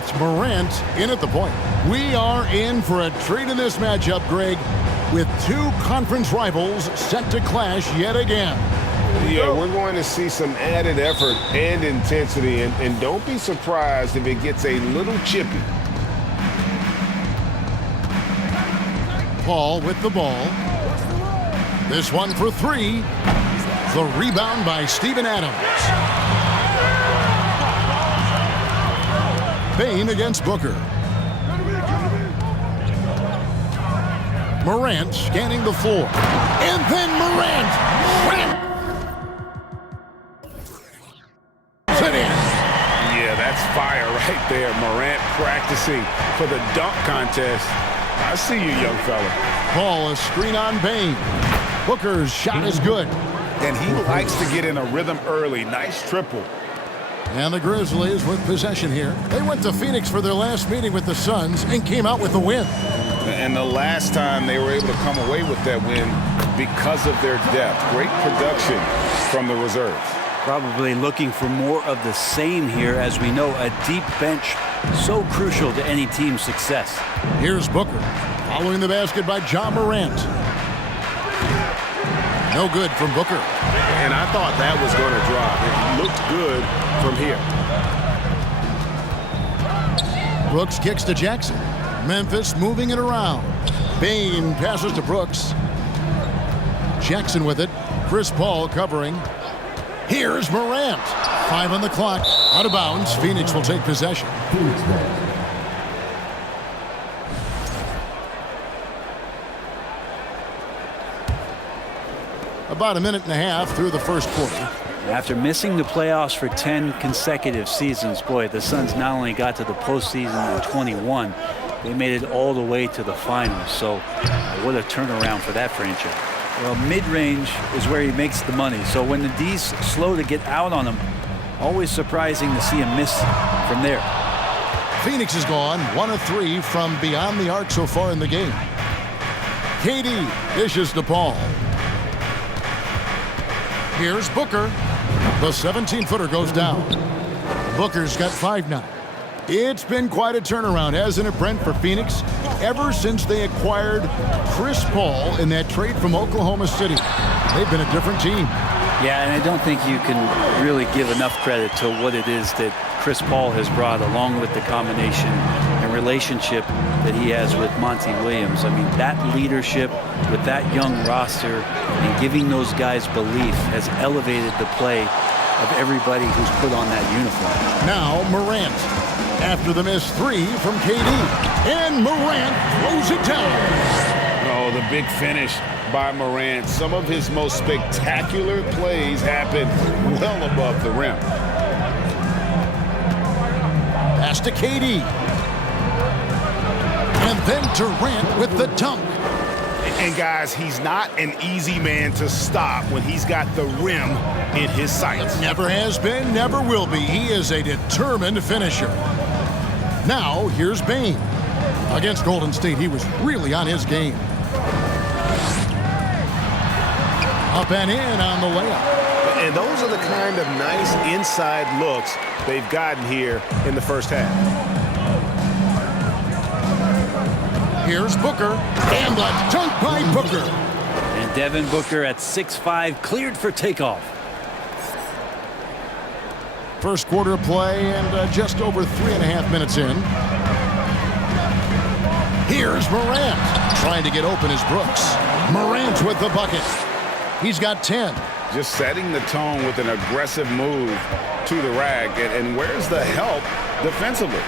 That's Morant in at the point. We are in for a treat in this matchup, Greg, with two conference rivals set to clash yet again. Yeah, we're going to see some added effort and intensity, and don't be surprised if it gets a little chippy. Paul with the ball. This one for three. The rebound by Steven Adams. Bain against Booker. Morant scanning the floor. And then Morant. Sit in. Yeah, that's fire right there. Morant practicing for the dunk contest. I see you, young fella. Paul, a screen on Bain. Booker's shot is good. And he likes to get in a rhythm early. Nice triple. And the Grizzlies with possession here. They went to Phoenix for their last meeting with the Suns and came out with the win. And the last time they were able to come away with that win because of their depth. Great production from the reserves. Probably looking for more of the same here. As we know, a deep bench so crucial to any team's success. Here's Booker following the basket by Ja Morant. No good from Booker. And I thought that was going to drop. It looked good from here. Brooks kicks to Jackson. Memphis moving it around. Bain passes to Brooks. Jackson with it. Chris Paul covering. Here's Morant. 5 on the clock. Out of bounds. Phoenix will take possession. About a minute and a half through the first quarter. After missing the playoffs for 10 consecutive seasons, boy, the Suns not only got to the postseason in 21, they made it all the way to the finals. So what a turnaround for that franchise. Well, mid-range is where he makes the money. So when the D's slow to get out on him, always surprising to see him miss from there. Phoenix is gone 1 of 3 from beyond the arc so far in the game. KD dishes to Paul. Here's Booker. The 17-footer goes down. Booker's got 5 now. It's been quite a turnaround, hasn't it, Brent, for Phoenix? Ever since they acquired Chris Paul in that trade from Oklahoma City, they've been a different team. Yeah, and I don't think you can really give enough credit to what it is that Chris Paul has brought, along with the combination and relationship that he has with Monty Williams. I mean, that leadership with that young roster and giving those guys belief has elevated the play of everybody who's put on that uniform. Now Morant after the missed 3 from KD. And Morant throws it down. Oh, the big finish by Morant. Some of his most spectacular plays happen well above the rim. Pass to KD. And then Durant with the dunk. And guys, he's not an easy man to stop when he's got the rim in his sights. Never has been, never will be. He is a determined finisher. Now, here's Bain. Against Golden State, he was really on his game. Up and in on the layup. And those are the kind of nice inside looks they've gotten here in the first half. Here's Booker, and the dunk by Booker. And Devin Booker at 6'5", cleared for takeoff. First quarter of play and just over 3.5 minutes in. Here's Morant. Trying to get open is Brooks. Morant with the bucket. He's got 10. Just setting the tone with an aggressive move to the rack. And where's the help defensively?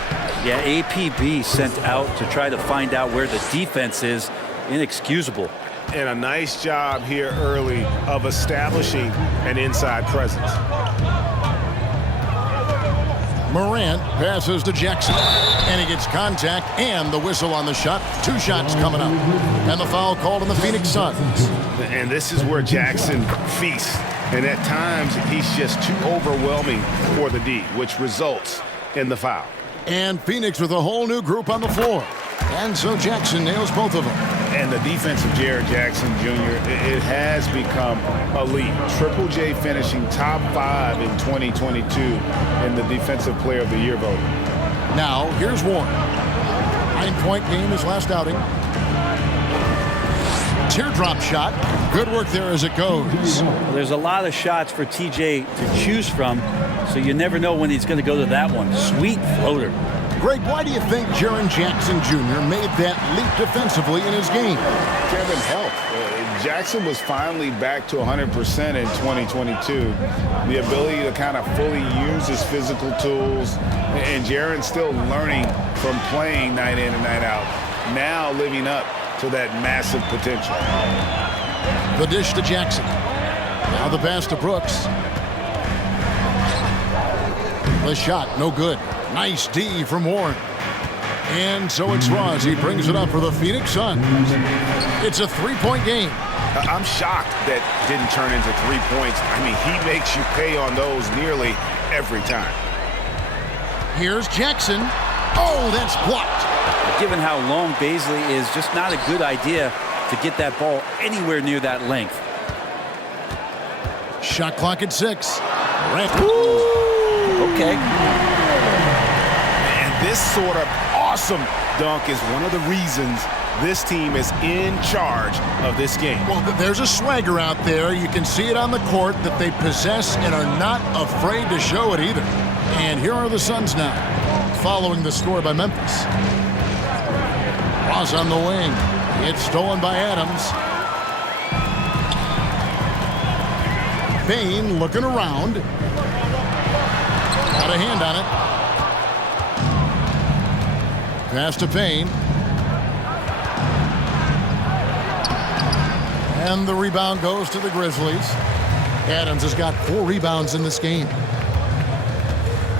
Yeah, APB sent out to try to find out where the defense is. Inexcusable. And a nice job here early of establishing an inside presence. Morant passes to Jackson, and he gets contact and the whistle on the shot. 2 shots coming up, and the foul called on the Phoenix Suns. And this is where Jackson feasts, and at times he's just too overwhelming for the D, which results in the foul. And Phoenix with a whole new group on the floor, and so Jackson nails both of them. And the defense of Jared Jackson Jr., it has become elite. Triple J finishing top 5 in 2022 in the Defensive Player of the Year voting. Now, here's Warren. 9-point game his last outing. Teardrop shot. Good work there as it goes. Well, there's a lot of shots for TJ to choose from, so you never know when he's going to go to that one. Sweet floater. Greg, why do you think Jaren Jackson Jr. made that leap defensively in his game? Kevin, help. Jackson was finally back to 100% in 2022. The ability to kind of fully use his physical tools, and Jaren's still learning from playing night in and night out, now living up to that massive potential. The dish to Jackson. Now the pass to Brooks. The shot, no good. Nice D from Warren. And so it's Ross. He brings it up for the Phoenix Suns. It's a 3-point game. I'm shocked that didn't turn into 3 points. I mean, he makes you pay on those nearly every time. Here's Jackson. Oh, that's blocked. Given how long Baisley is, just not a good idea to get that ball anywhere near that length. Shot clock at 6. Okay. And this sort of awesome dunk is one of the reasons this team is in charge of this game. Well, there's a swagger out there. You can see it on the court that they possess and are not afraid to show it either. And here are the Suns now, following the score by Memphis. Ross on the wing. It's stolen by Adams. Bain looking around. Got a hand on it. Pass to Payne. And the rebound goes to the Grizzlies. Adams has got 4 rebounds in this game.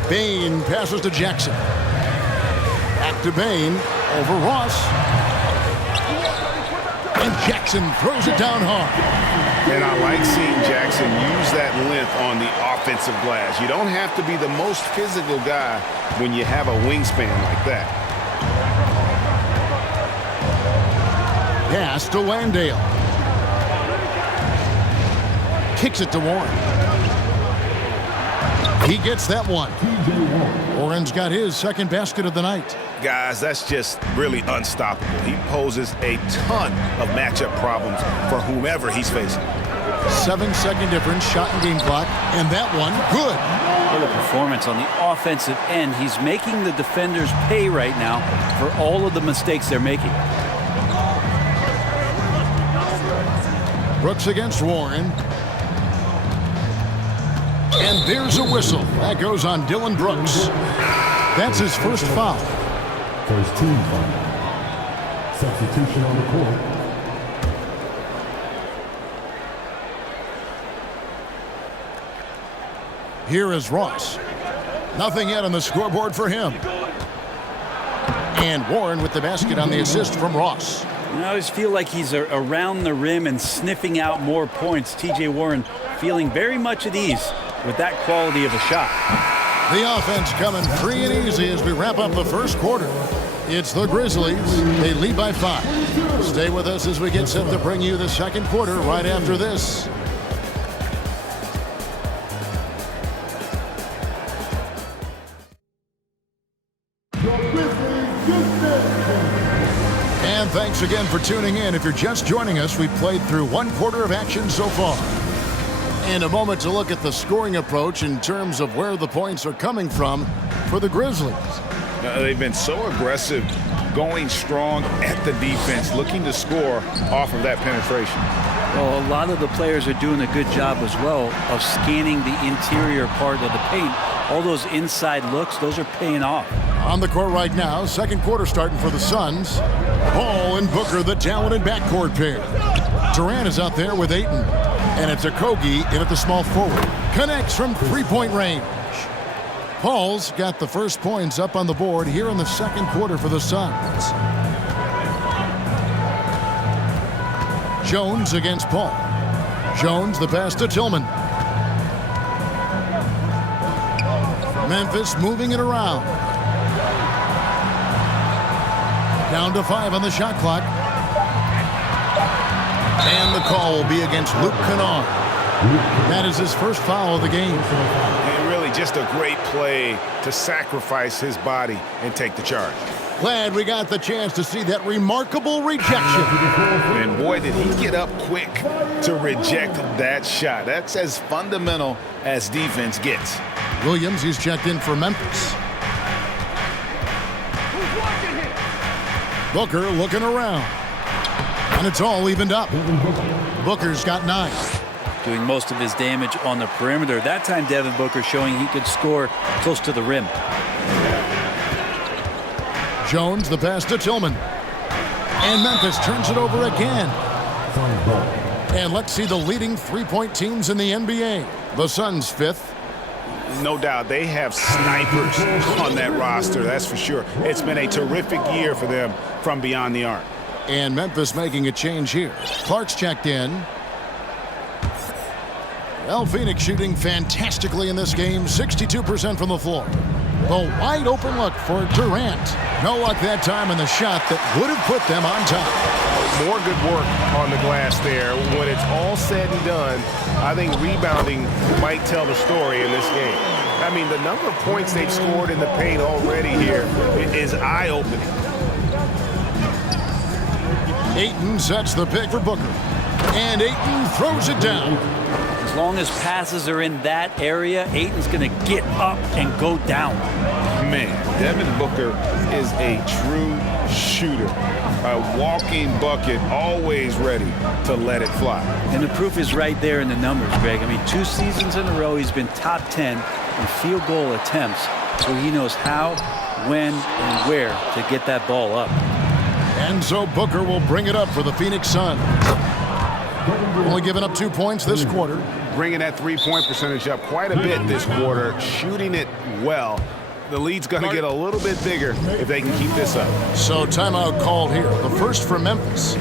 Bain passes to Jackson. Back to Bain. Over Ross. And Jackson throws it down hard. And I like seeing Jackson use that length on the offensive glass. You don't have to be the most physical guy when you have a wingspan like that. Pass to Landale. Kicks it to Warren. He gets that one. Warren's got his second basket of the night. Guys, that's just really unstoppable. He poses a ton of matchup problems for whomever he's facing. 7-second difference, shot and game clock, and that one, good. What a performance on the offensive end. He's making the defenders pay right now for all of the mistakes they're making. Brooks against Warren. And there's a whistle. That goes on Dylan Brooks. That's his first foul. First team foul. Substitution on the court. Here is Ross. Nothing yet on the scoreboard for him. And Warren with the basket on the assist from Ross. I always feel like he's around the rim and sniffing out more points. TJ Warren feeling very much at ease with that quality of a shot. The offense coming free and easy as we wrap up the first quarter. It's the Grizzlies. They lead by 5. Stay with us as we get set to bring you the second quarter right after this. And thanks again for tuning in. If you're just joining us, we've played through 1 quarter of action so far. And a moment to look at the scoring approach in terms of where the points are coming from for the Grizzlies. They've been so aggressive, going strong at the defense, looking to score off of that penetration. Well, a lot of the players are doing a good job as well of scanning the interior part of the paint. All those inside looks, those are paying off. On the court right now, second quarter starting for the Suns. Paul and Booker, the talented backcourt pair. Durant is out there with Ayton. And it's Okogie in at the small forward. Connects from 3-point range. Paul's got the first points up on the board here in the second quarter for the Suns. Jones against Paul. Jones the pass to Tillman. Memphis moving it around. Down to 5 on the shot clock. And the call will be against Luke Kennard. That is his first foul of the game. It really mean, just a great play to sacrifice his body and take the charge. Glad we got the chance to see that remarkable rejection. And boy, did he get up quick to reject that shot. That's as fundamental as defense gets. Williams, he's checked in for Memphis. Booker looking around. And it's all evened up. Booker's got 9. Doing most of his damage on the perimeter. That time, Devin Booker showing he could score close to the rim. Jones, the pass to Tillman. And Memphis turns it over again. And let's see the leading three-point teams in the NBA. The Suns 5th. No doubt they have snipers on that roster, that's for sure. It's been a terrific year for them from beyond the arc. And Memphis making a change here. Clark's checked in. Well, Phoenix shooting fantastically in this game, 62% from the floor. The wide open look for Durant. No luck that time in the shot that would have put them on top. More good work on the glass there. When it's all said and done, I think rebounding might tell the story in this game. I mean, the number of points they've scored in the paint already here is eye-opening. Ayton sets the pick for Booker. And Ayton throws it down. As long as passes are in that area, Ayton's going to get up and go down. Man, Devin Booker is a true shooter. A walking bucket, always ready to let it fly. And the proof is right there in the numbers, Greg. I mean, 2 seasons in a row, he's been top 10 in field goal attempts. So he knows how, when, and where to get that ball up. And so Booker will bring it up for the Phoenix Suns. Only giving up 2 points this quarter. Bringing that three-point percentage up quite a bit this quarter, shooting it well. The lead's going to get a little bit bigger if they can keep this up. So timeout called here. The first for Memphis.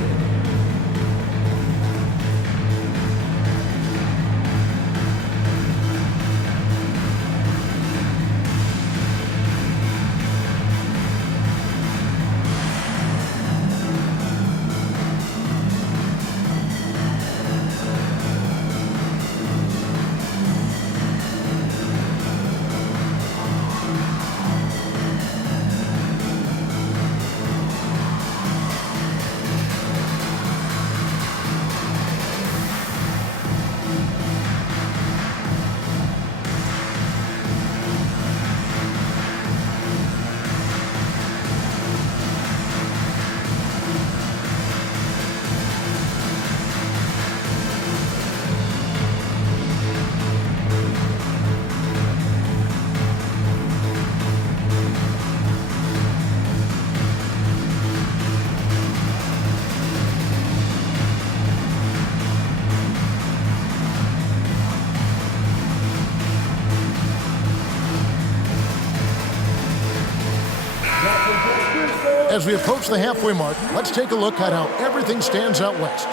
As we approach the halfway mark, let's take a look at how everything stands out west.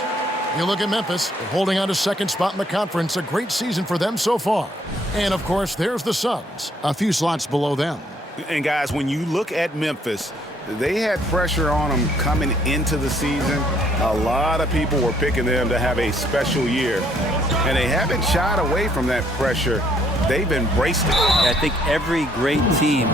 You look at Memphis, holding on to second spot in the conference, a great season for them so far. And, of course, there's the Suns, a few slots below them. And, guys, when you look at Memphis, they had pressure on them coming into the season. A lot of people were picking them to have a special year. And they haven't shied away from that pressure. They've embraced it. I think every great team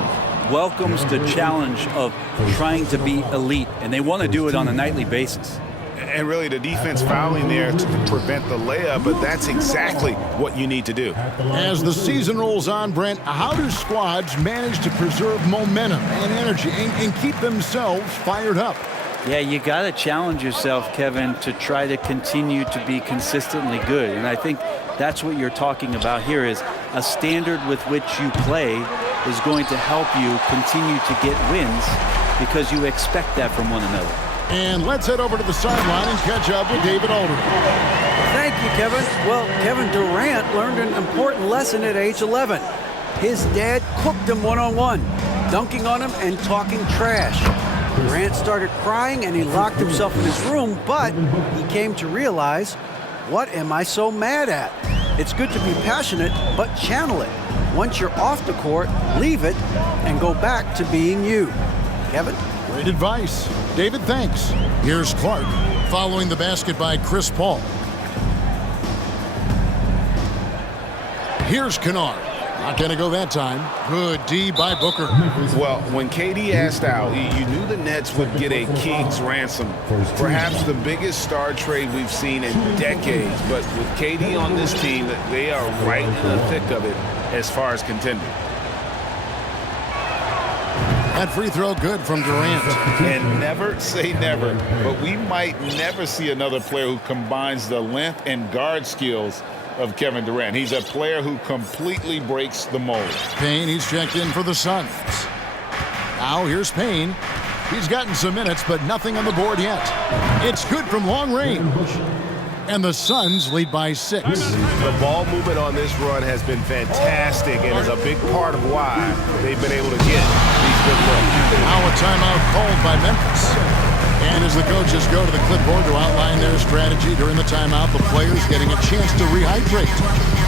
welcomes the challenge of trying to be elite, and they want to do it on a nightly basis. And really the defense fouling there to prevent the layup, but that's exactly what you need to do. As the season rolls on, Brent, how do squads manage to preserve momentum and energy and keep themselves fired up? Yeah, you got to challenge yourself, Kevin, to try to continue to be consistently good. And I think that's what you're talking about here, is a standard with which you play is going to help you continue to get wins because you expect that from one another. And let's head over to the sideline and catch up with David Aldridge. Thank you, Kevin. Well, Kevin Durant learned an important lesson at age 11. His dad cooked him one-on-one, dunking on him and talking trash. Durant started crying and he locked himself in his room, but he came to realize, what am I so mad at? It's good to be passionate, but channel it. Once you're off the court, leave it and go back to being you. Kevin? Great advice. David, thanks. Here's Clark, following the basket by Chris Paul. Here's Kennard. Not going to go that time. Good D by Booker. Well, when KD asked out, you knew the Nets would get a king's ransom. Perhaps the biggest star trade we've seen in decades. But with KD on this team, they are right in the thick of it as far as contending. That free throw good from Durant. And never say never, but we might never see another player who combines the length and guard skills of Kevin Durant. He's a player who completely breaks the mold. Payne, he's checked in for the Suns. Now here's Payne. He's gotten some minutes, but nothing on the board yet. It's good from long range. And the Suns lead by 6. The ball movement on this run has been fantastic and is a big part of why they've been able to get these good looks. Now a timeout called by Memphis. And as the coaches go to the clipboard to outline their strategy during the timeout, the players getting a chance to rehydrate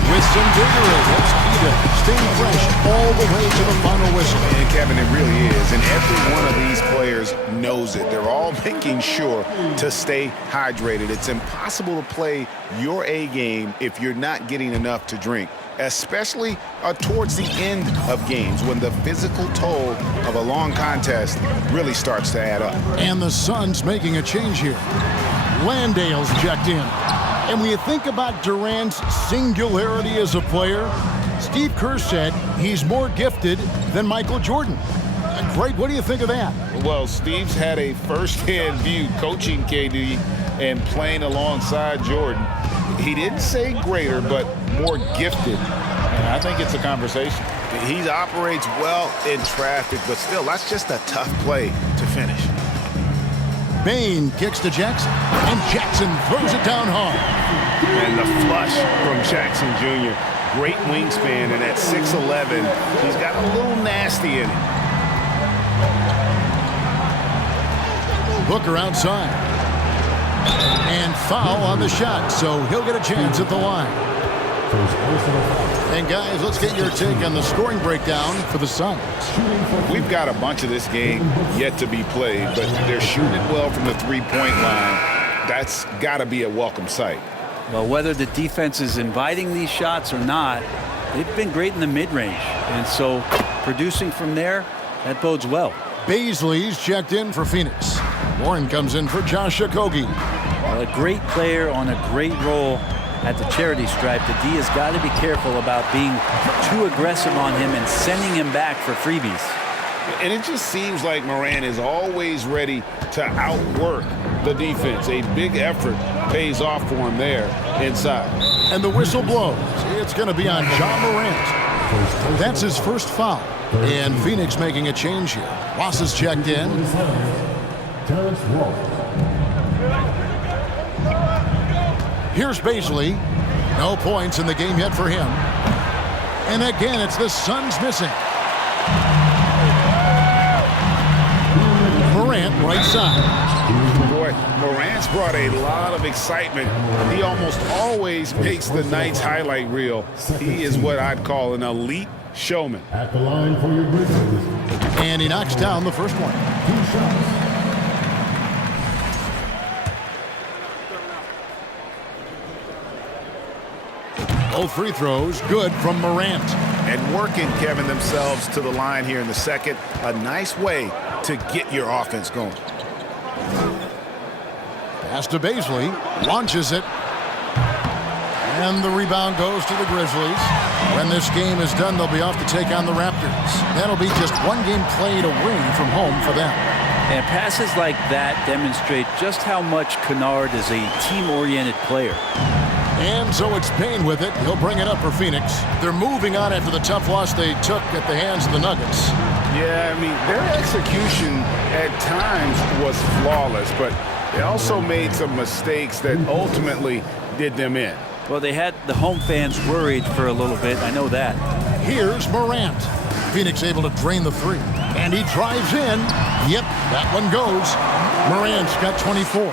with some vigor. That's key to staying fresh all the way to the final whistle. And Kevin, it really is. And every one of these players knows it. They're all making sure to stay hydrated. It's impossible to play your A game if you're not getting enough to drink, especially towards the end of games when the physical toll of a long contest really starts to add up. And the Suns making a change here. Landale's checked in. And when you think about Durant's singularity as a player, Steve Kerr said he's more gifted than Michael Jordan. Greg, what do you think of that? Well, Steve's had a first-hand view coaching KD and playing alongside Jordan. He didn't say greater, but more gifted. And I think it's a conversation. He operates well in traffic, but still, that's just a tough play to finish. Payne kicks to Jackson, and Jackson throws it down hard. And the flush from Jackson Jr. Great wingspan, and at 6'11", he's got a little nasty in him. Booker outside. And foul on the shot, so he'll get a chance at the line. And guys, let's get your take on the scoring breakdown for the Suns. We've got a bunch of this game yet to be played, but they're shooting it well from the three-point line. That's got to be a welcome sight. Well, whether the defense is inviting these shots or not, they've been great in the mid-range. And so producing from there, that bodes well. Baisley's checked in for Phoenix. Warren comes in for Josh Okogie. Well, a great player on a great role at the charity stripe. The D has got to be careful about being too aggressive on him and sending him back for freebies. And it just seems like Morant is always ready to outwork the defense. A big effort pays off for him there inside. And the whistle blows. It's going to be on Ja Morant. That's his first foul. And Phoenix making a change here. Ross is checked in. Here's Baisley. No points in the game yet for him. And again, it's the Suns missing. Morant right side. Boy, Morant's brought a lot of excitement. He almost always makes the night's highlight reel. He is what I'd call an elite showman. At the line for your Grizzlies. And he knocks down the first one. 2 shots. Both free throws good from Morant. And working, Kevin, themselves to the line here in the second. A nice way to get your offense going. Pass to Baisley. Launches it. And the rebound goes to the Grizzlies. When this game is done, they'll be off to take on the Raptors. That'll be just one game played away from home for them. And passes like that demonstrate just how much Kennard is a team-oriented player. And so it's Payne with it. He'll bring it up for Phoenix. They're moving on after the tough loss they took at the hands of the Nuggets. Yeah, I mean, their execution at times was flawless, but they also made some mistakes that ultimately did them in. Well, they had the home fans worried for a little bit. I know that. Here's Morant. Phoenix able to drain the three. And he drives in. Yep, that one goes. Morant's got 24.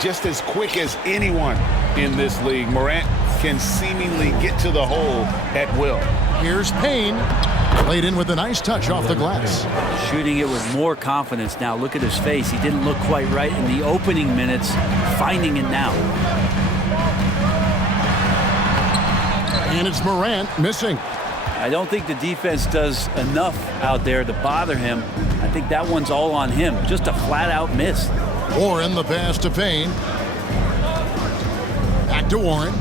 Just as quick as anyone in this league, Morant can seemingly get to the hole at will. Here's Payne. Played in with a nice touch off the glass. Shooting it with more confidence now. Look at his face. He didn't look quite right in the opening minutes. Finding it now. And it's Morant missing. I don't think the defense does enough out there to bother him. I think that one's all on him. Just a flat-out miss. Warren, the pass to Payne. Back to Warren.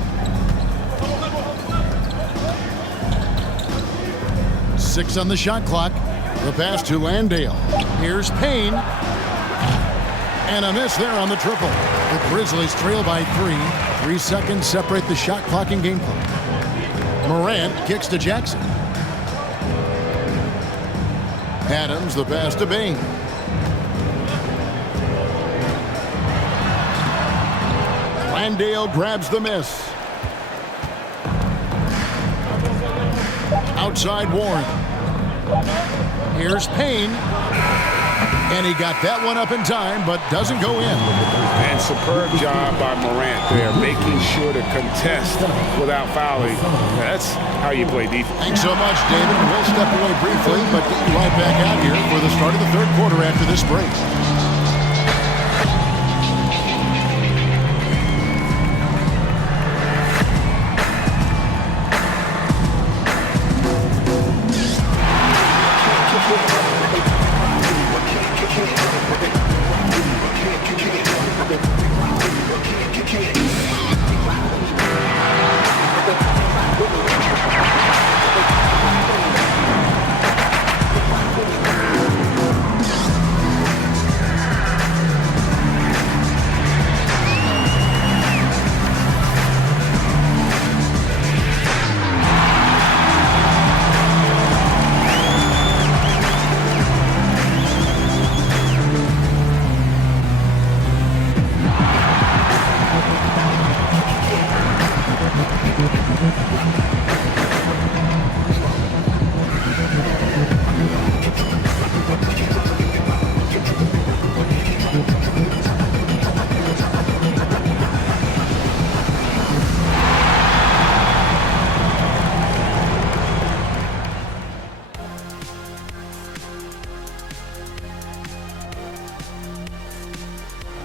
6 on the shot clock. The pass to Landale. Here's Payne. And a miss there on the triple. The Grizzlies trail by 3. 3 seconds separate the shot clock and game clock. Morant kicks to Jackson. Adams, the pass to Bain. Landale grabs the miss. Outside Warren. Here's Payne. And he got that one up in time, but doesn't go in. And superb job by Morant there, making sure to contest without fouling. That's how you play defense. Thanks so much, David. We'll step away briefly, but get you right back out here for the start of the third quarter after this break.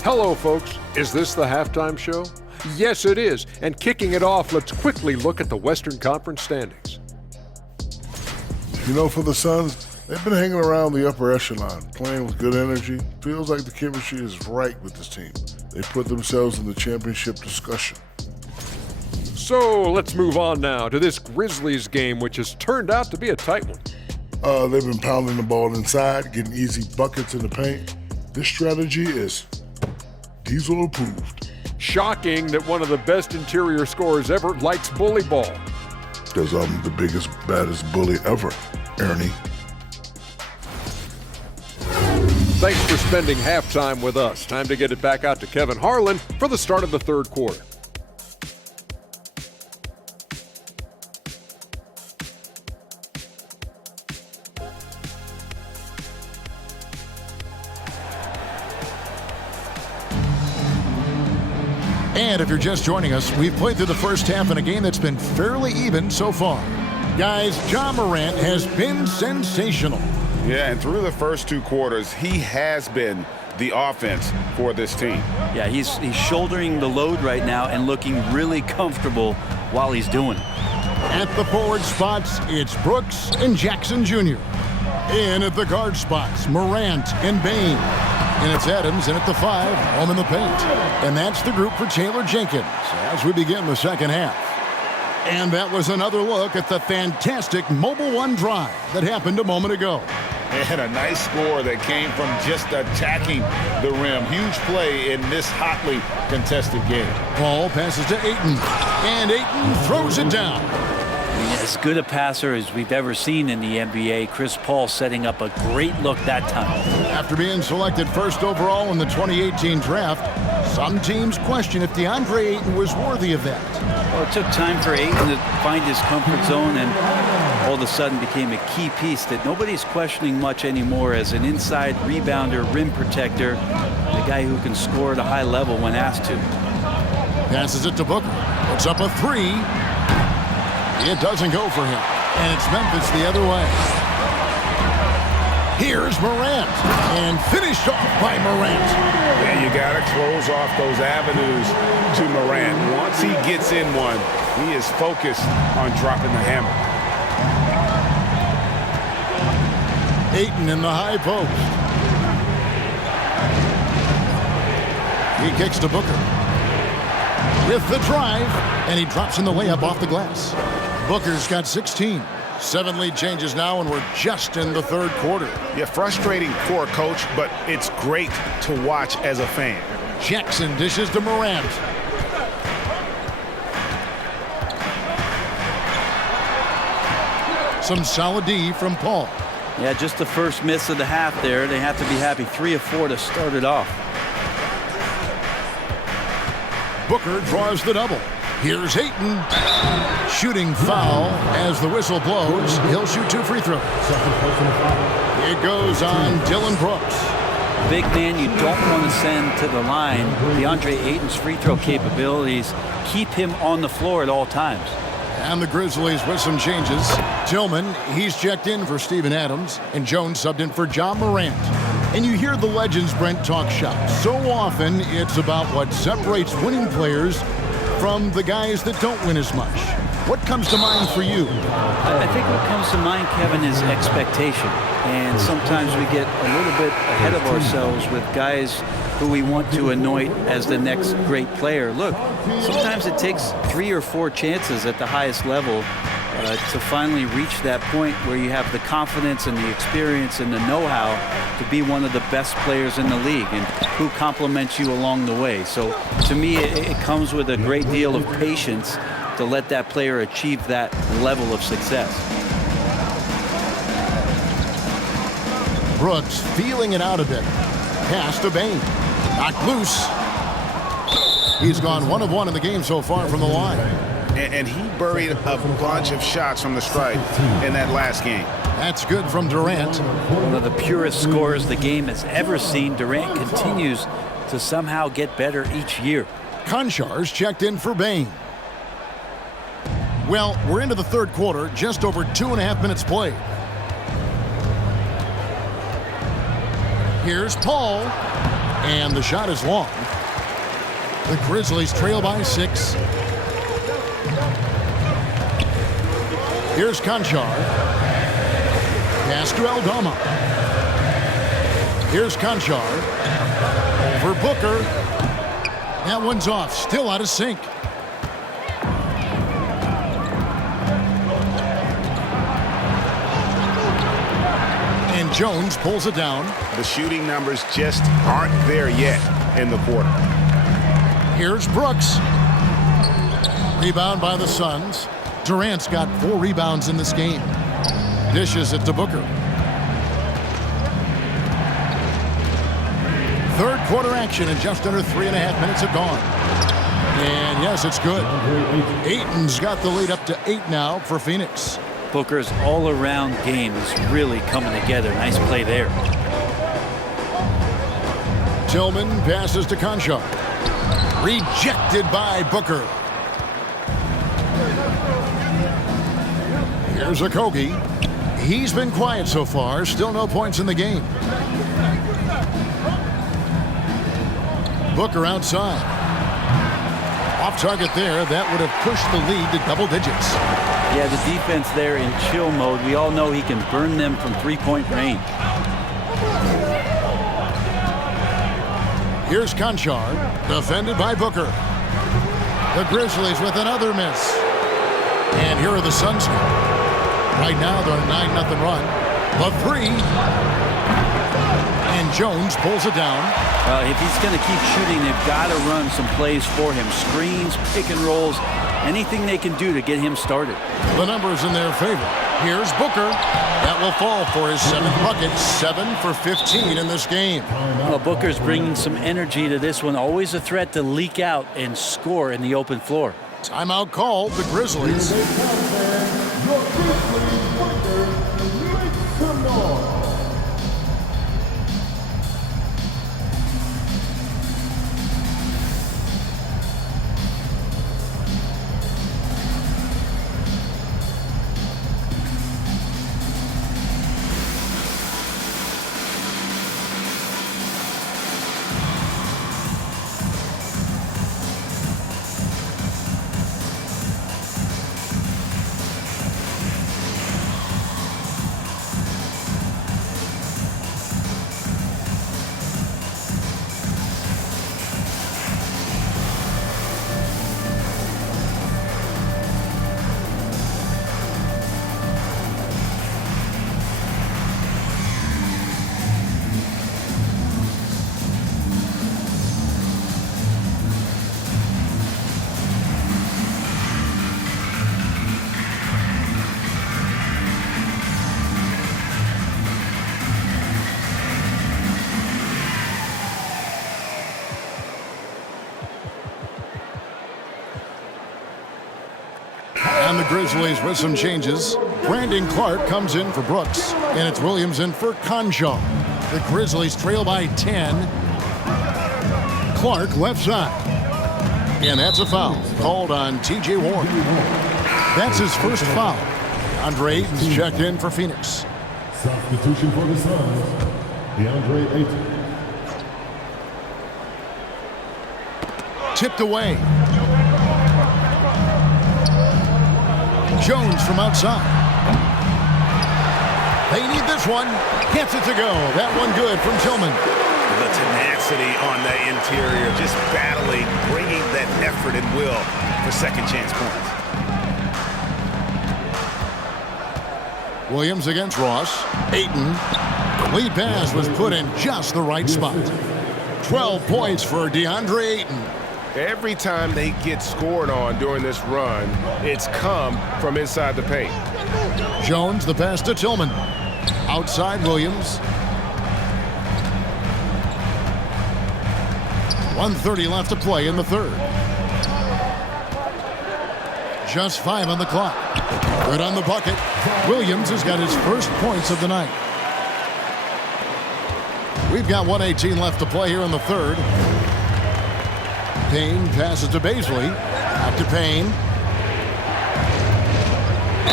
Hello, folks. Is this the halftime show? Yes, it is. And kicking it off, let's quickly look at the Western Conference standings. You know, for the Suns, they've been hanging around the upper echelon, playing with good energy. Feels like the chemistry is right with this team. They put themselves in the championship discussion. So let's move on now to this Grizzlies game, which has turned out to be a tight one. They've been pounding the ball inside, getting easy buckets in the paint. This strategy is Diesel approved. Shocking that one of the best interior scorers ever likes bully ball. Because I'm the biggest, baddest bully ever, Ernie. Thanks for spending halftime with us. Time to get it back out to Kevin Harlan for the start of the third quarter. And if you're just joining us, we've played through the first half in a game that's been fairly even so far. Guys, Ja Morant has been sensational. Yeah, and through the first 2 quarters, he has been the offense for this team. Yeah, he's shouldering the load right now and looking really comfortable while he's doing it. At the forward spots, it's Brooks and Jackson Jr. In at the guard spots, Morant and Bain. And it's Adams in at the 5, home in the paint. And that's the group for Taylor Jenkins as we begin the second half. And that was another look at the fantastic Mobile One drive that happened a moment ago. And a nice score that came from just attacking the rim. Huge play in this hotly contested game. Paul passes to Ayton. And Ayton throws it down. As good a passer as we've ever seen in the NBA, Chris Paul setting up a great look that time. After being selected first overall in the 2018 draft, some teams question if DeAndre Ayton was worthy of that. Well, it took time for Ayton to find his comfort zone and all of a sudden became a key piece that nobody's questioning much anymore as an inside rebounder, rim protector, the guy who can score at a high level when asked to. Passes it to Booker. Puts up a 3. It doesn't go for him. And it's Memphis the other way. Here's Morant. And finished off by Morant. And you got to close off those avenues to Morant. Once he gets in one, he is focused on dropping the hammer. Ayton in the high post. He kicks to Booker. With the drive, and he drops in the layup off the glass. Booker's got 16. 7 lead changes now, and we're just in the third quarter. Yeah, frustrating for a coach, but it's great to watch as a fan. Jackson dishes to Morant. Some solid D from Paul. Yeah, just the first miss of the half there. They have to be happy. 3 of 4 to start it off. Booker draws the double. Here's Ayton. Shooting foul as the whistle blows. He'll shoot 2 free throws. It goes on Dillon Brooks. Big man you don't want to send to the line. DeAndre Ayton's free throw capabilities keep him on the floor at all times. And the Grizzlies with some changes. Tillman, he's checked in for Steven Adams, and Jones subbed in for John Morant. And you hear the legends, Brent, talk shop. So often it's about what separates winning players from the guys that don't win as much. What comes to mind for you? I think what comes to mind, Kevin, is expectation. And sometimes we get a little bit ahead of ourselves with guys who we want to anoint as the next great player. Look, sometimes it takes 3 or 4 chances at the highest level to finally reach that point where you have the confidence and the experience and the know-how to be one of the best players in the league, and who compliments you along the way. So to me, it comes with a great deal of patience to let that player achieve that level of success. Brooks feeling it out a bit. Pass to Bain. Knocked loose. He's gone 1 of 1 in the game so far from the line. And he buried a bunch of shots from the stripe in that last game. That's good from Durant. One of the purest scorers the game has ever seen. Durant continues to somehow get better each year. Konchar's checked in for Bain. Well, we're into the third quarter, just over 2.5 minutes played. Here's Paul, and the shot is long. The Grizzlies trail by 6. Here's Konchar. Pass to Aldama. Here's Konchar. Over Booker. That one's off, still out of sync. And Jones pulls it down. The shooting numbers just aren't there yet in the quarter. Here's Brooks. Rebound by the Suns. Durant's got 4 rebounds in this game. Dishes it to Booker. Third quarter action, and just under 3.5 minutes have gone. And yes, it's good. Ayton's got the lead up to 8 now for Phoenix. Booker's all-around game is really coming together. Nice play there. Tillman passes to Konchar. Rejected by Booker. Here's Okogie. He's been quiet so far. Still no points in the game. Booker outside. Off target there. That would have pushed the lead to double digits. Yeah, the defense there in chill mode. We all know he can burn them from 3-point range. Here's Konchar, defended by Booker. The Grizzlies with another miss. And here are the Suns now. Right now, they're on a 9-0 run. The 3. And Jones pulls it down. Well, if he's going to keep shooting, they've got to run some plays for him. Screens, pick and rolls, anything they can do to get him started. The numbers in their favor. Here's Booker. That will fall for his 7th bucket. 7 for 15 in this game. Well, Booker's bringing some energy to this one. Always a threat to leak out and score in the open floor. Timeout called, the Grizzlies. And the Grizzlies with some changes. Brandon Clark comes in for Brooks, and it's Williams in for Conjo. The Grizzlies trail by 10. Clark left side. And that's a foul called on T.J. Warren. That's his first foul. Andre Ayton's checked in for Phoenix. Substitution for the Suns, DeAndre Ayton. Tipped away. Jones from outside. They need this one. Gets it to go. That one good from Tillman. The tenacity on the interior, just battling, bringing that effort and will for second chance points. Williams against Ross. Ayton. The lead pass was put in just the right spot. 12 points for DeAndre Ayton. Every time they get scored on during this run, it's come from inside the paint. Jones, the pass to Tillman. Outside Williams. 1:30 left to play in the third. Just 5 on the clock. Good on the bucket. Williams has got his first points of the night. We've got 1:18 left to play here in the third. Payne passes to Bazley. Back to Payne.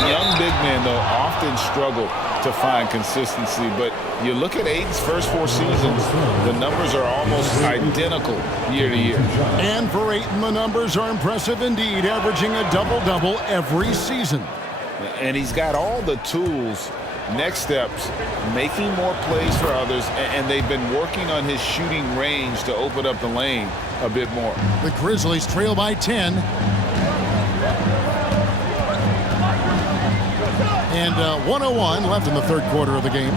Young big men, though, often struggle to find consistency, but you look at Ayton's first 4 seasons, the numbers are almost identical year to year. And for Ayton, the numbers are impressive indeed, averaging a double-double every season. And he's got all the tools. Next steps, making more plays for others, and they've been working on his shooting range to open up the lane a bit more. The Grizzlies trail by 10. And 1:01 left in the third quarter of the game.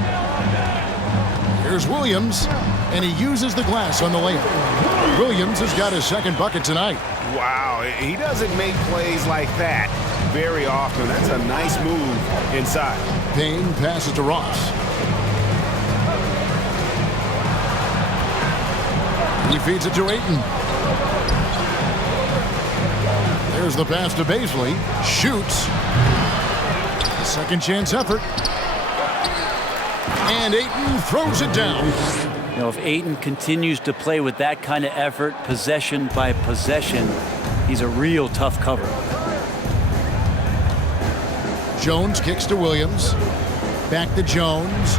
Here's Williams, and he uses the glass on the layup. Williams has got his second bucket tonight. Wow, he doesn't make plays like that very often. That's a nice move inside. Payne passes to Ross. He feeds it to Ayton. There's the pass to Bazley. Shoots. Second chance effort. And Ayton throws it down. You know, if Ayton continues to play with that kind of effort, possession by possession, he's a real tough cover. Jones kicks to Williams. Back to Jones.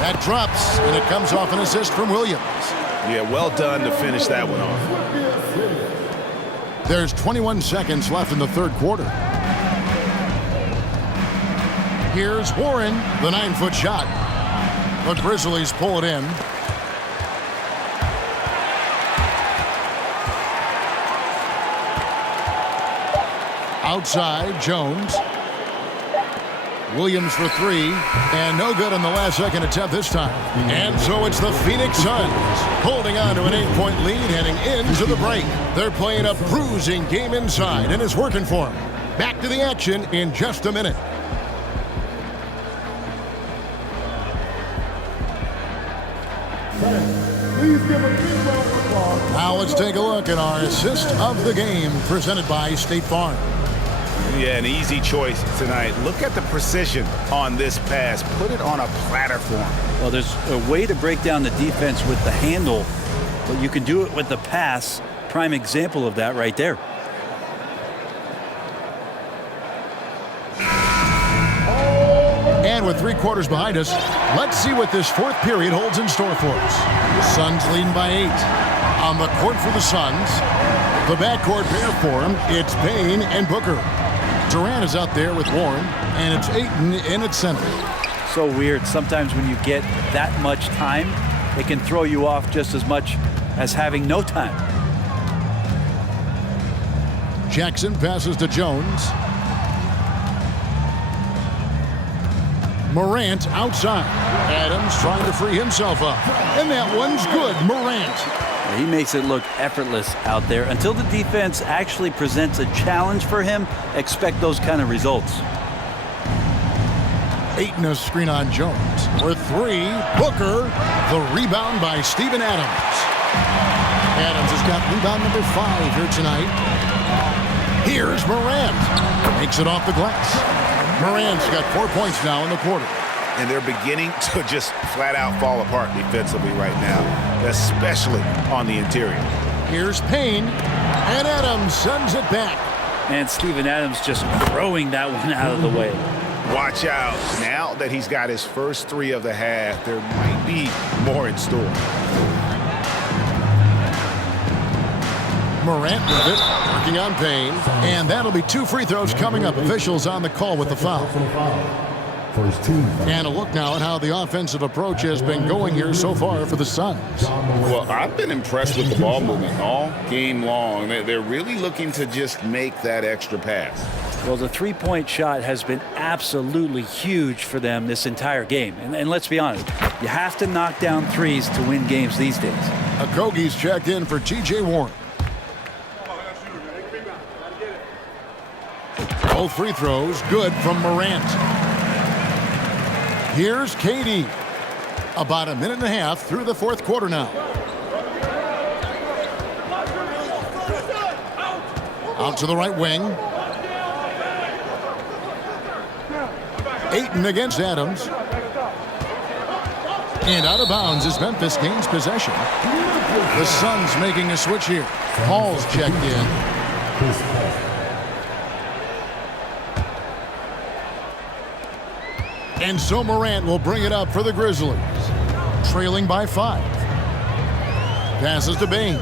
That drops, and it comes off an assist from Williams. Yeah, well done to finish that one off. There's 21 seconds left in the third quarter. Here's Warren, the 9-foot shot. The Grizzlies pull it in. Outside, Jones. Williams for 3, and no good on the last second attempt this time. And so it's the Phoenix Suns holding on to an 8-point lead heading into the break. They're playing a bruising game inside, and it's working for them. Back to the action in just a minute. Please give a big round of applause. Now let's take a look at our assist of the game presented by State Farm. Yeah, an easy choice tonight. Look at the precision on this pass. Put it on a platter for him. Well, there's a way to break down the defense with the handle, but you can do it with the pass. Prime example of that right there. And with 3 quarters behind us, let's see what this fourth period holds in store for us. Suns leading by 8. On the court for the Suns, the backcourt pair for him, it's Payne and Booker. Durant is out there with Warren, and it's Ayton in its center. So weird. Sometimes when you get that much time, it can throw you off just as much as having no time. Jackson passes to Jones. Morant outside. Adams trying to free himself up. And that one's good. Morant. He makes it look effortless out there. Until the defense actually presents a challenge for him, expect those kind of results. Ayton a screen on Jones. For 3, Booker. The rebound by Steven Adams. Adams has got rebound number 5 here tonight. Here's Morant. Makes it off the glass. Morant's got 4 points now in the quarter. And they're beginning to just flat out fall apart defensively right now, especially on the interior. Here's Payne, and Adams sends it back. And Steven Adams just throwing that one out of the way. Watch out. Now that he's got his first 3 of the half, there might be more in store. Morant with it, working on Payne. And that'll be 2 free throws coming up. Officials on the call with the foul. For his team. And a look now at how the offensive approach has been going here so far for the Suns. Well, I've been impressed with the ball movement all game long. They're really looking to just make that extra pass. Well, the three-point shot has been absolutely huge for them this entire game. And let's be honest, you have to knock down threes to win games these days. Okogie's checked in for T.J. Warren. Both free throws good from Morant. Here's KD. About a minute and a half through the fourth quarter now. Out to the right wing. Ayton against Adams. And out of bounds as Memphis gains possession. The Suns making a switch here. Paul's checked in. And so Morant will bring it up for the Grizzlies. Trailing by 5. Passes to Bane.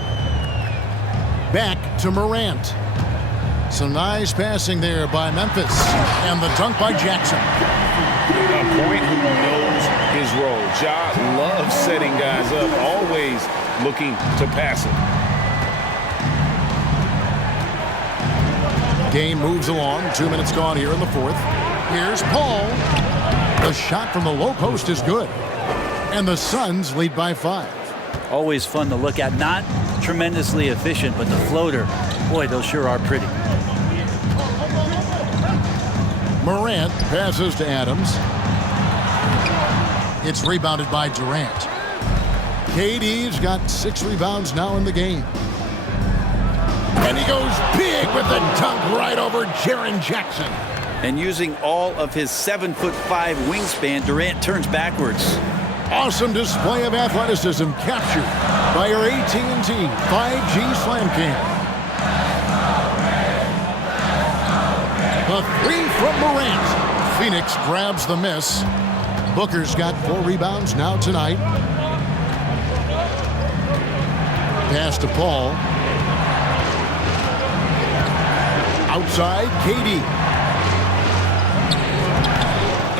Back to Morant. Some nice passing there by Memphis. And the dunk by Jackson. A point who knows his role. Ja loves setting guys up, always looking to pass it. Game moves along. 2 minutes gone here in the fourth. Here's Paul. The shot from the low post is good. And the Suns lead by 5. Always fun to look at. Not tremendously efficient, but the floater, boy, those sure are pretty. Morant passes to Adams. It's rebounded by Durant. KD's got 6 rebounds now in the game. And he goes big with the dunk right over Jaren Jackson. And using all of his 7'5" wingspan, Durant turns backwards. Awesome display of athleticism captured by our AT&T 5G Slam Cam. The 3 from Morant. Phoenix grabs the miss. Booker's got 4 rebounds now tonight. Pass to Paul. Outside, KD.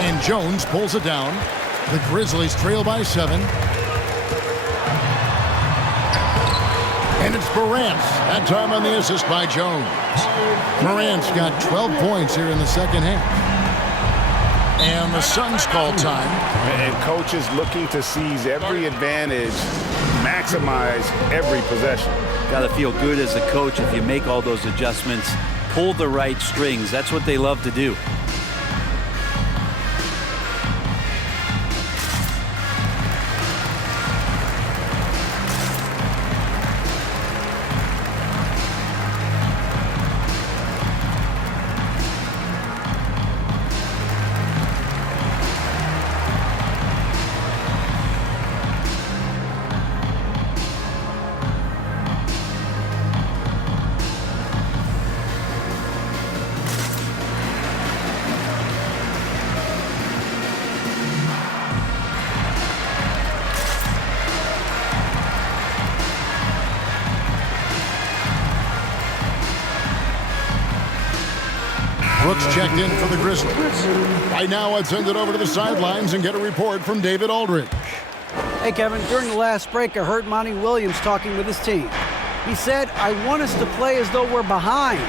And Jones pulls it down. The Grizzlies trail by 7. And it's Morant. That time on the assist by Jones. Morant's got 12 points here in the second half. And the Suns call time. And coach is looking to seize every advantage, maximize every possession. Got to feel good as a coach if you make all those adjustments. Pull the right strings. That's what they love to do. Brooks checked in for the Grizzlies. Right now, I'd send it over to the sidelines and get a report from David Aldridge. Hey, Kevin, during the last break, I heard Monty Williams talking with his team. He said, I want us to play as though we're behind.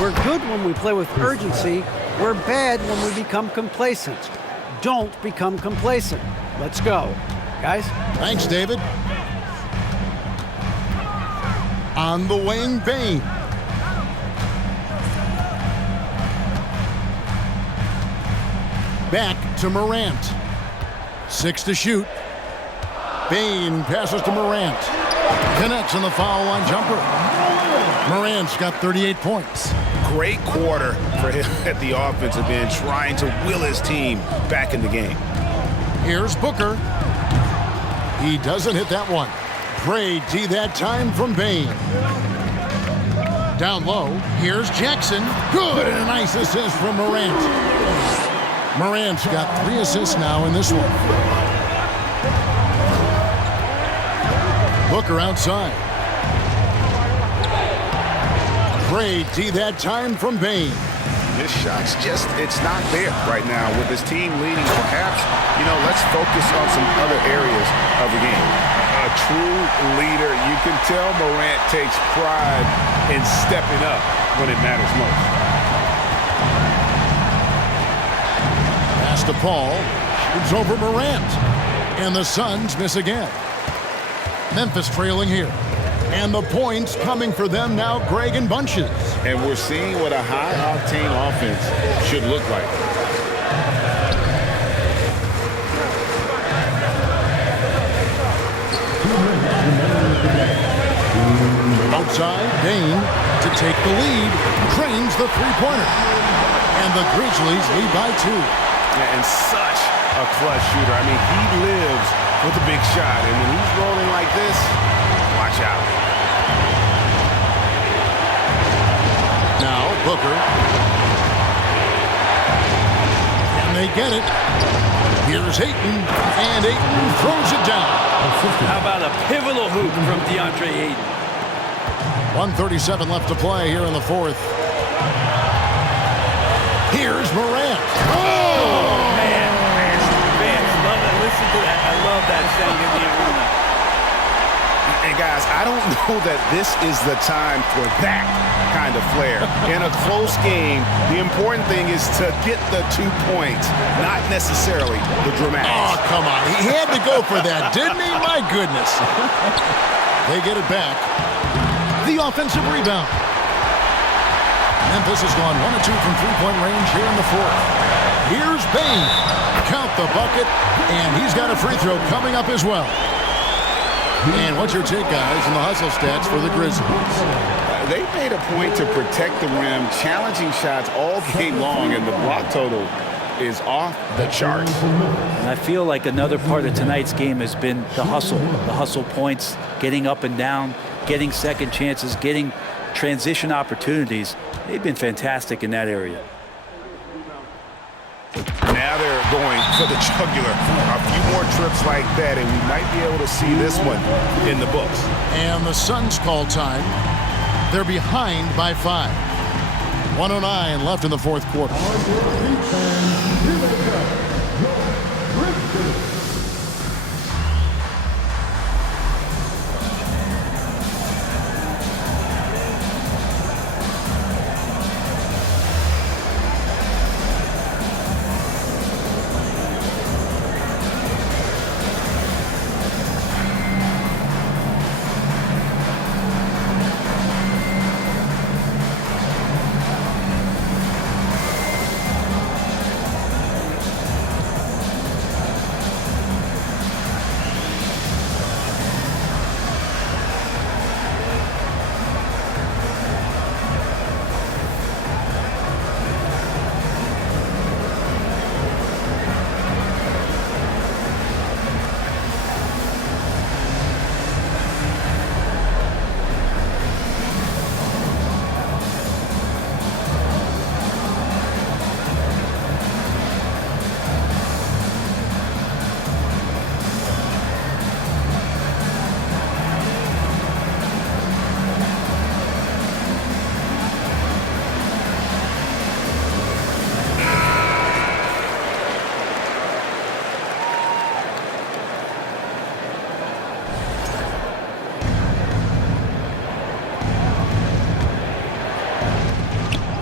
We're good when we play with urgency. We're bad when we become complacent. Don't become complacent. Let's go. Guys? Thanks, David. On the wing, Bane. Back to Morant. 6 to shoot. Bane passes to Morant. Connects on the foul line jumper. Morant's got 38 points. great quarter for him at the offensive end, trying to will his team back in the game. Here's Booker. He doesn't hit that one. Great D that time from Bain. Down low, here's Jackson. Good, and a nice assist from Morant. Morant's got 3 assists now in this one. Booker outside. Great D that time from Bain. His shot's just, it's not there right now with his team leading. Perhaps, let's focus on some other areas of the game. A true leader. You can tell Morant takes pride in stepping up when it matters most. Pass to Paul. Shoots over Morant. And the Suns miss again. Memphis trailing here. And the points coming for them now, Greg, in bunches. And we're seeing what a high-octane offense should look like. Outside, Bain to take the lead. Drains the three-pointer. And the Grizzlies lead by 2. And such a clutch shooter. I mean, he lives with a big shot. And when he's rolling like this, watch out. Now Booker. And they get it. Here's Ayton. And Ayton throws it down. How about a pivotal hoop from DeAndre Ayton? 1:37 left to play here in the 4th. Here's Morant. Oh, man. Fans love it. Listen to that. I love that sound in the arena. And guys, I don't know that this is the time for that kind of flair. In a close game, the important thing is to get the 2 points, not necessarily the dramatics. Oh, come on. He had to go for that, didn't he? My goodness. They get it back. The offensive rebound. Memphis has gone 1 of 2 from three-point range here in the 4th. Here's Bain. Count the bucket, and he's got a free throw coming up as well. And what's your take, guys, in the hustle stats for the Grizzlies? They made a point to protect the rim, challenging shots all game long, and the block total is off the charts. And I feel like another part of tonight's game has been the hustle points, getting up and down, getting second chances, getting transition opportunities. They've been fantastic in that area. Now they're going for the jugular. A few more trips like that, and we might be able to see this one in the books. And the Suns call time. They're behind by 5. 1:09 left in the 4th quarter.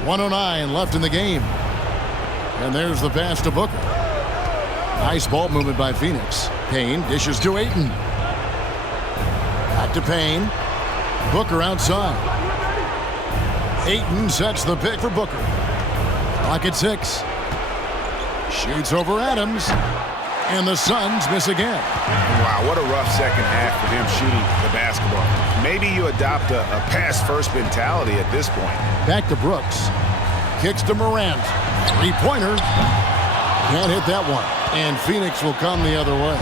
.109 left in the game. And there's the pass to Booker. Nice ball movement by Phoenix. Payne dishes to Ayton. Back to Payne. Booker outside. Ayton sets the pick for Booker. Clock at 6. Shoots over Adams. And the Suns miss again. Wow, what a rough second half for him shooting the basketball. Maybe you adopt a pass-first mentality at this point. Back to Brooks. Kicks to Morant. Three-pointer. Can't hit that one. And Phoenix will come the other way.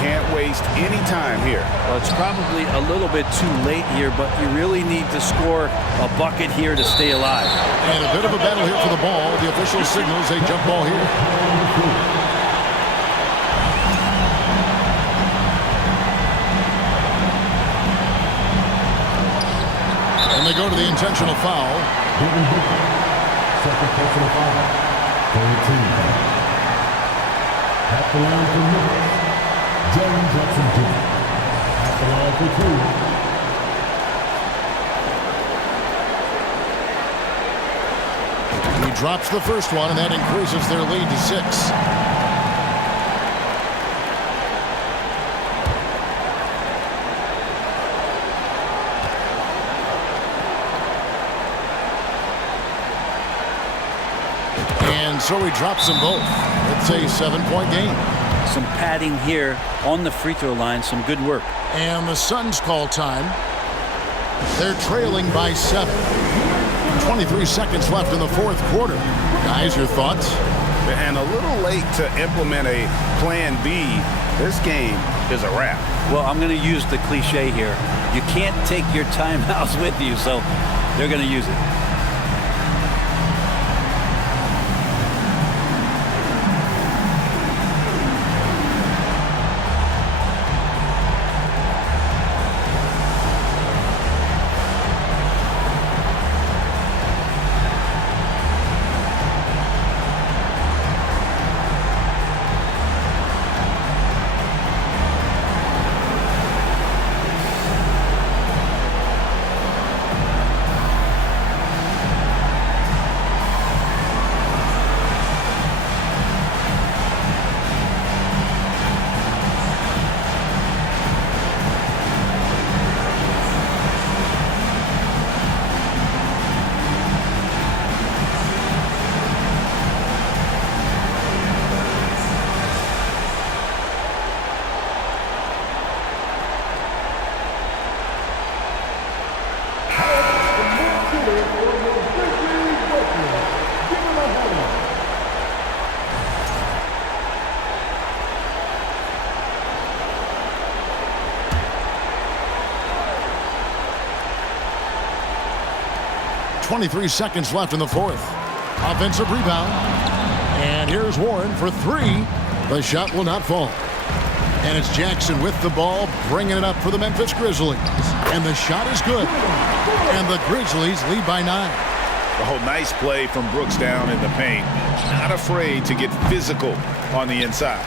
Can't waste any time here. Well, it's probably a little bit too late here, but you really need to score a bucket here to stay alive. And a bit of a battle here for the ball. The official signals a jump ball here. And they go to the intentional foul. Second personal foul. 13. At the line for Memphis, Jaren Jackson Jr. At the line for 2. He drops the first one, and that increases their lead to 6. And so he drops them both. It's a 7-point game. Some padding here on the free throw line. Some good work. And the Suns call time. They're trailing by 7. 23 seconds left in the fourth quarter. Guys, your thoughts? And a little late to implement a plan B. This game is a wrap. Well, I'm going to use the cliche here. You can't take your timeouts with you, so they're going to use it. .23 seconds left in the fourth. Offensive rebound. And here's Warren for 3. The shot will not fall. And it's Jackson with the ball, bringing it up for the Memphis Grizzlies. And the shot is good. And the Grizzlies lead by 9. Oh, nice play from Brooks down in the paint. Not afraid to get physical on the inside.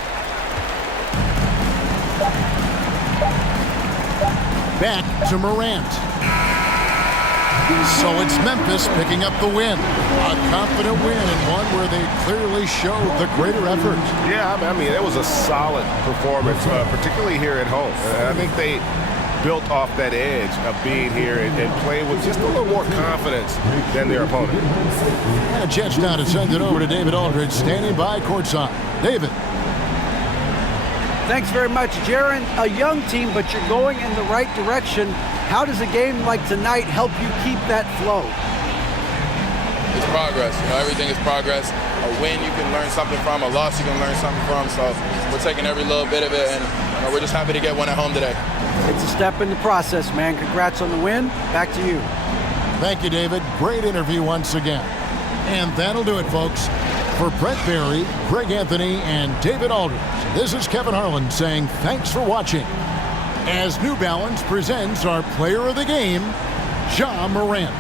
Back to Morant. So it's Memphis picking up the win. A confident win and one where they clearly showed the greater effort. Yeah, I mean, it was a solid performance, particularly here at home. I think they built off that edge of being here and playing with just a little more confidence than their opponent. And a chance now to send it over to David Aldridge, standing by courtside. David. Thanks very much, Jaren. A young team, but you're going in the right direction. How does a game like tonight help you keep that flow? It's progress. You know, everything is progress. A win you can learn something from, a loss you can learn something from. So we're taking every little bit of it, and we're just happy to get one at home today. It's a step in the process, man. Congrats on the win. Back to you. Thank you, David. Great interview once again. And that'll do it, folks. For Brett Barry, Greg Anthony, and David Aldridge, this is Kevin Harlan saying thanks for watching. As New Balance presents our player of the game, Ja Morant.